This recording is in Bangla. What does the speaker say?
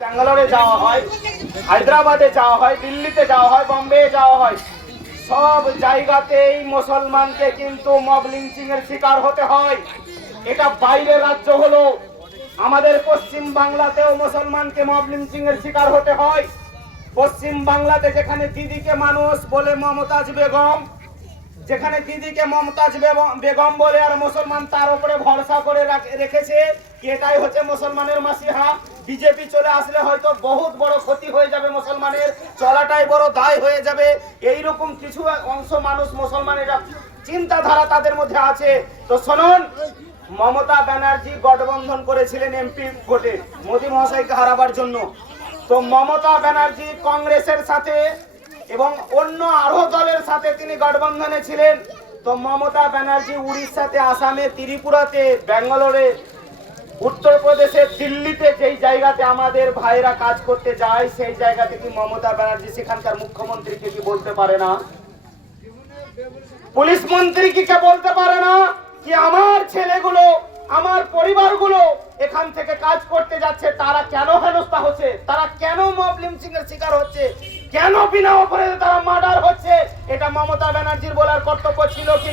ব্যাঙ্গালোরে যাওয়া হয়, হায়দ্রাবাদে যাওয়া হয়, দিল্লিতে যাওয়া হয়, বম্বে যাওয়া হয়, সব জায়গাতেই মুসলমানকে কিন্তু মব লিঞ্চিং এর শিকার হতে হয়। এটা বাইরের রাজ্য হলো, আমাদের পশ্চিম বাংলাতেও মুসলমানকে মব লিঞ্চিং এর শিকার হতে হয়। পশ্চিম বাংলাতে যেখানে দিদিকে মানুষ বলে মমতাজ বেগম, যেখানে দিদিকে মমতাজ বেগম বলে আর মুসলমান তার উপরে ভরসা করে রেখেছে, এটাই হচ্ছে মুসলমানের মাসিহা। বিজেপি চলে আসলে হয়তো বহুত বড় ক্ষতি হয়ে যাবে, মুসলমানের চলাটাই বড় দায় হয়ে যাবে। এইরকম কিছু অংশ মানুষ মুসলমানেরা চিন্তাধারা তাদের মধ্যে আছে। তো শুনুন, মমতা ব্যানার্জি গঠবন্ধন করেছিলেন এমপি ভোটে মোদী মহাশয়কে হারাবার জন্য। তো মমতা ব্যানার্জি কংগ্রেসের সাথে এবং অন্য আরো দলের সাথে তিনি গঠবন্ধনে ছিলেন। তো মমতা ব্যানার্জি উড়িষ্যাতে, আসামে, ত্রিপুরাতে, ব্যাঙ্গালোরে, উত্তরপ্রদেশে, দিল্লিতে যেই জায়গাতে আমাদের ভাইরা কাজ করতে যায়, সেই জায়গাতে কি মমতা ব্যানার্জি সেখানকার মুখ্যমন্ত্রীকে কি বলতে পারে না, পুলিশ মন্ত্রী কি বলতে পারে না কি আমার ছেলেগুলো, আমার পরিবারগুলো এখান থেকে কাজ করতে যাচ্ছে, তারা কেন হেনস্থা হচ্ছে, তারা কেন মব লিঞ্চিং এর শিকার হচ্ছে, কেন বিনা অপরাধে তারা মার্ডার হচ্ছে? এটা মমতা ব্যানার্জির বলার কর্তব্য ছিল কি?